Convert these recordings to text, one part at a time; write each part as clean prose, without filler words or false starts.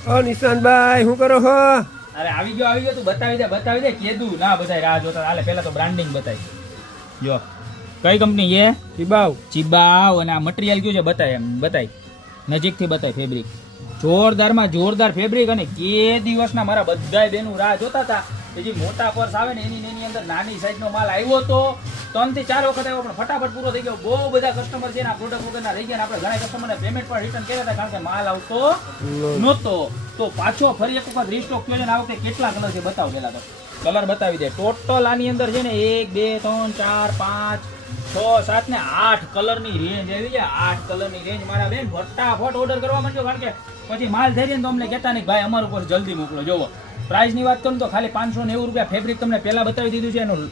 નિશાંતભાઈ શું કરો છો? અરે આવી ગયો તું બતાવી દે કીધું ના બધાય રાહ જોતા હાલે પહેલા તો બ્રાન્ડિંગ બતાવી જો કઈ કંપની છે ચીબાવ અને આ મટીરિયલ કયું છે બતાય નજીકથી બતાય ફેબ્રિક જોરદારમાં જોરદાર ફેબ્રિક અને કે દિવસના મારા બધાય બેનું રાહ જોતા હતા કે જે મોટા પર્સ આવે ને એની અંદર નાની સાઈઝનો માલ આવ્યો તો 3 થી 4 વખત આવ્યો પણ ફટાફટ પૂરો થઈ ગયો બહુ બધા કસ્ટમર છે ને આ પ્રોડક્ટ વગરના રહી ગયા આપણે ઘણા કસ્ટમરને પેમેન્ટ પણ રિટર્ન કર્યા હતા કારણ કે માલ આવતો નહોતો તો પાછો ફરી એક વખત રીસ્ટોક થયો છે ને આ વખતે કેટલા કલર છે બતાવો પેલા તો કલર બતાવી દે ટોટલ આની અંદર છે ને 1 2 3 4 5 6 7 ને 8 કલરની રેન્જ આવી છે 8 કલરની રેન્જ મારા બેન ફટાફટ ઓર્ડર કરવા માંડ્યો કારણ કે પછી માલ થઈ જાય ને તો અમને કહેતા નહીં ભાઈ અમારું ઉપર જલ્દી મોકલો જોવો પ્રાઇસની વાત કરું તો ખાલી 590 રૂપિયા ફેબ્રિક તમને પહેલા બતાવી દીધું છે એનું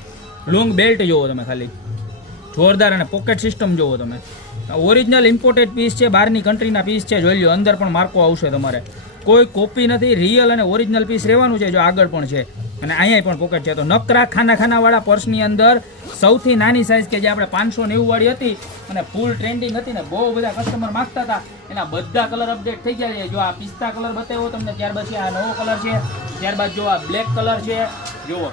લોંગ બેલ્ટ જોવો તમે ખાલી જોરદાર અને પોકેટ સિસ્ટમ જોવો તમે ઓરિજિનલ ઇમ્પોર્ટેડ પીસ છે બહારની કન્ટ્રીના પીસ છે જોઈ લો અંદર પણ માર્કો આવશે તમારે કોઈ કોપી નથી રિયલ અને ઓરિજિનલ પીસ રહેવાનું છે જો આગળ પણ છે અને અહીંયા પણ પોકેટ છે તો નકરા ખાનાવાળા પર્સની અંદર સૌથી નાની સાઇઝ કે જે આપણે 590 વાળી હતી અને ફૂલ ટ્રેન્ડિંગ હતી ને બહુ બધા કસ્ટમર માંગતા હતા એના બધા કલર અપડેટ થઈ ગયા છે જો આ પિસ્તા કલર બતાવ્યો તમને ત્યારબાદ આ નવો કલર છે ત્યારબાદ જો આ બ્લેક કલર છે જુઓ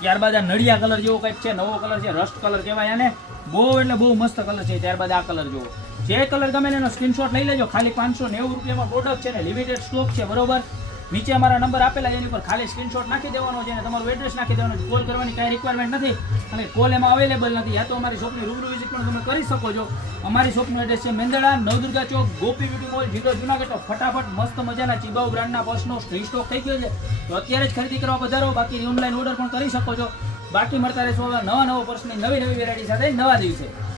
ત્યારબાદ આ નળિયા કલર જેવો કંઈક છે નવો કલર છે રસ્ટ કલર કહેવાય આને બહુ એટલે બહુ મસ્ત કલર છે ત્યારબાદ આ કલર જુઓ જે કલર ગમે એનો સ્ક્રીનશોટ લઈ લેજો ખાલી 590 રૂપિયામાં પ્રોડક્ટ છે ને લિમિટેડ સ્ટોક છે બરોબર નીચે અમારા નંબર આપેલા એની ઉપર ખાલી સ્ક્રીનશોટ નાખી દેવાનો છે અને તમારું એડ્રેસ નાખી દેવાનું છે કોલ કરવાની કાંઈ રિક્વાયરમેન્ટ નથી અને કોલ એમાં અવેલેબલ નથી યા તો અમારી શોપની રૂબરૂ વિઝિટ પણ તમે કરી શકો છો અમારી શોપનું એડ્રેસ છે મેંદરડા નવદુર્ગા ચોક ગોપી બ્યુટી મોલ જીતો જુનાગઢ તો ફટાફટ મસ્ત મજાના ચીબાવ બ્રાન્ડના પર્સનો સ્ટોક થઈ ગયો છે તો અત્યારે જ ખરીદી કરવા પધારો બાકી ઓનલાઈન ઓર્ડર પણ કરી શકો છો બાકી મળતા રહેશો નવા પર્સની નવી વેરાયટી સાથે નવા દિવસે